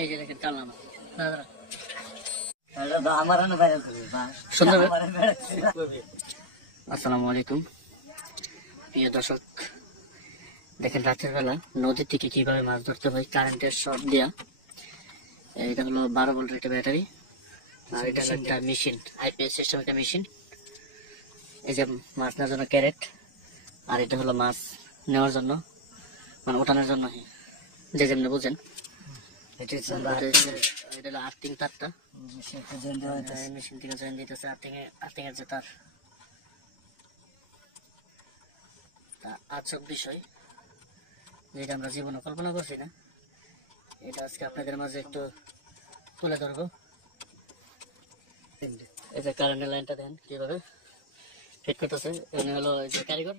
এই যে দেখেন কালনা মাছ দাদা আসসালামু আলাইকুম প্রিয় দর্শক, দেখেন রাতের বেলা নদী থেকে কিভাবে মাছ ধরতে হয় কারেন্টের শর্ট দেওয়া। এটা হলো 12 ভোল্টের একটা ব্যাটারি, আর এটা হলো একটা মেশিন, আইপিএস সিস্টেম একটা মেশিন। এই যে মাছ নেওয়ার জন্য ক্যারেট, আর এটা হলো মাছ নেওয়ার জন্য মানে ওঠানোর জন্য, যে যেমনি বুঝেন। এটা হলো আর্থিং তারটা, মেশিন থেকে জয়েন দিতেছে আর্থিং এর যে তার। আজব বিষয় যেটা আমরা জীবনে কল্পনা করছি না, এটা আজকে আপনাদের মাঝে একটু তুলে ধরবো। এই যে কারেন্টের লাইনটা দেখেন কিভাবে ফিট করতেছে। এখানে হলো যে কারিগর,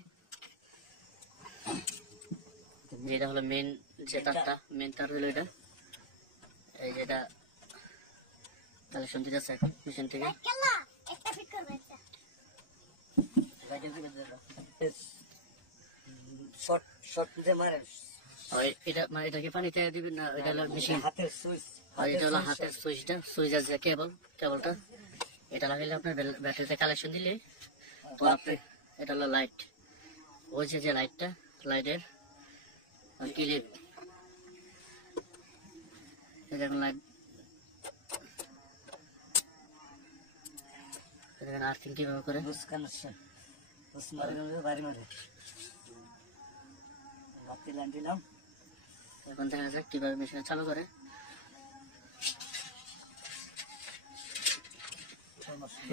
যেটা হলো মেন যে তারটা, মেন তার হলো এটা। এই যেটা কালেকশন দিতেছে এখন মেশিন থেকে। এটাকে পানিতে দিবেন না, এটা হলো মেশিন, এটা হলো হাতের সুইচটা, সুইচের যে কেবলটা, এটা লাগাইলে আপনার ব্যাটারিতে কালেকশন দিলে তো আপনি, এটা হলো লাইট, ওই যে লাইটটা, লাইটের ক্লিপ, লাইট আর্থিং কিভাবে করে এখন দেখা যাক কিভাবে মেশিন চালু করে।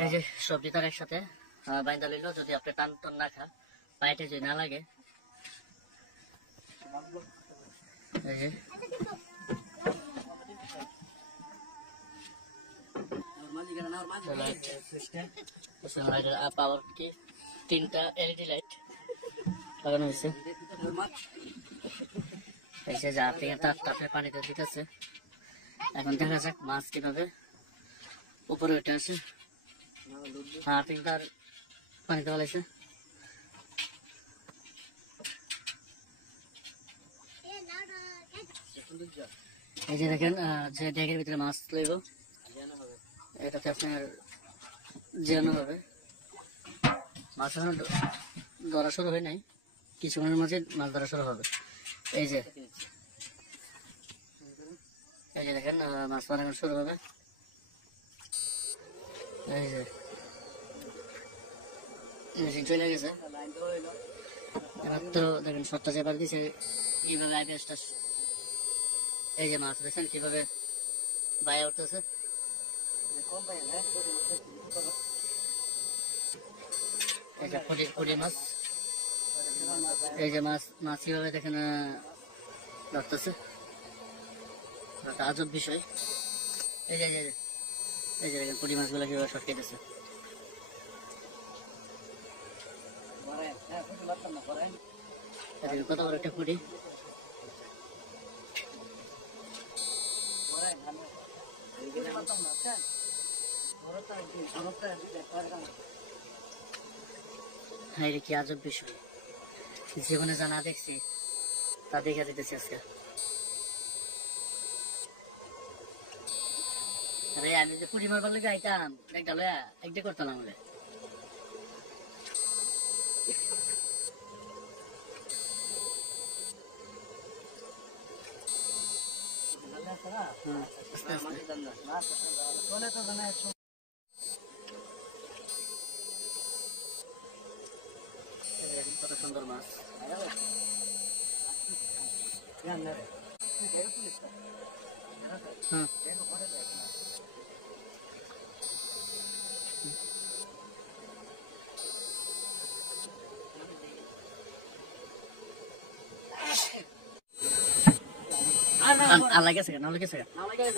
এই যে সবজি তার একসাথে বাইন্দা লইল, যদি আপনি টান টান না খা, পাইটে যদি না লাগে, এই যে পাওয়ার কি 3টা এলইডি লাইট লাগানো হয়েছে। এই যে তারটা পানিতে দিতেছে। এখন দেখা যাক মাছ কিভাবে উপরে উঠে আসে। তার পানিতে ফেলাইছে। এই যে দেখেন যে ড্যাগের ভিতরে মাছ লইব, এটাতে আপনার জিয়ানো হবে। মাছ এখন ধরা শুরু হয় নাই, কিছুক্ষণের মাঝে মাছ ধরা শুরু হবে। এই যে দেখেন মাছ মারা এখন শুরু হবে। এই যে মেশিন চলে গেছে, এবার তো দেখেন শর্টটা চেপার দিছে এইভাবে আইপিএসটা। এই যে মাছ দেখেন কিভাবে বাইরে উঠতেছে। এই যে পুঁটি মাছ, এই যে মাছ কিভাবে দেখেন ধরতেছে, একটা আজব বিষয়। এই যে দেখেন পুঁটি মাছগুলো কিভাবে শর্ট খেতেছে। কত বড় একটা পুঁটি, হ্যাঁ কি আজব বিষয়, জীবনে জানা দেখছি তা দেখে দিতেছি আজকে। আরে আমি যে পুঁটি মারবার লেগে আইতাম, একটা লয়া একটা করতাম আমরা। কত সুন্দর মাছ।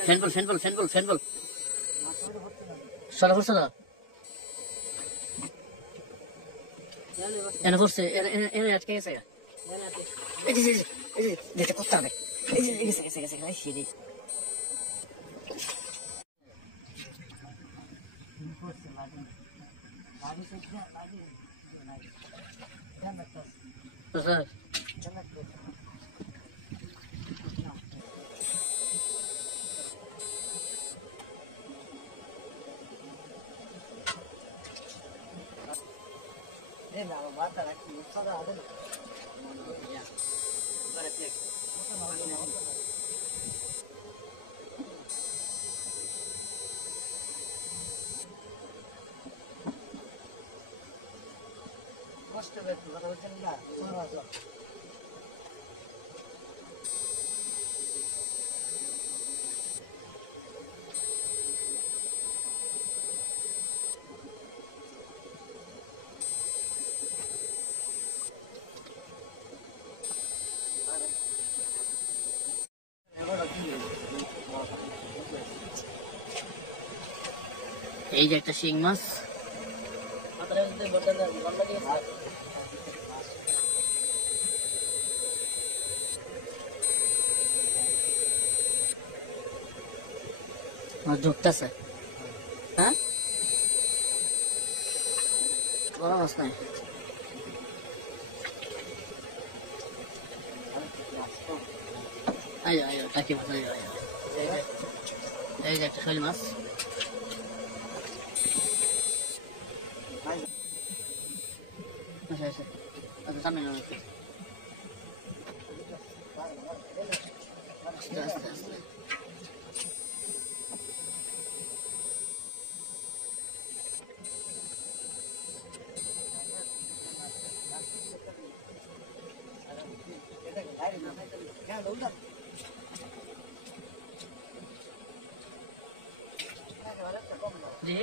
ফ্যানবল সরা করছে না, এনে করছে এনে আটকে গেছে। এই যে যেটা করতে হবে, এই যে গেছে সিঁড়ি। স্যার এই যে একটা শিং মাছ, মাছ ঢুকতেছে। হ্যাঁ, বড় মাছ নাই। আয় আয় কাকি মাছ, আয় আয়। এই যে একটা শৈল মাছ। আচ্ছা আচ্ছা আচ্ছা, সামনে নাও একটু। আস্তে আস্তে আস্তে। জি